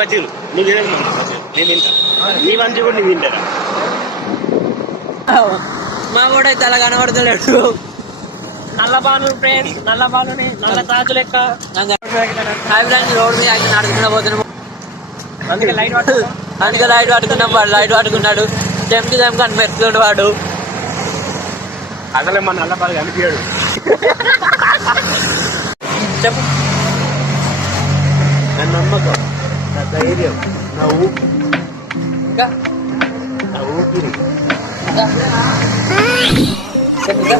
బజ్జీలు నువ్వు తినదు నేను తింటా నీ మంచి కూడా నేను తింటారా మా కూడా అయితే అలా కనబడతలేడు. నల్ల బాలు ఫ్రెండ్స్, నల్ల బాలుని నల్ల తాజు లెక్క. హాయ్ ఫ్రెండ్స్, రోడ్ మీద నడుచుకున్నా పోతున్నాము. అందుకే లైట్ పట్టుకున్నాం. వాడు లైట్ పట్టుకున్నాడు. చెంకి అని మెచ్చుకోండి వాడు. అసలే మన నల్ల బాగా కనిపించాడు. చెప్పు. నా నమ్మకం, నా ధైర్యం, నా ఊపి, ఇంకా నా ఊపిరి. చెప్పు.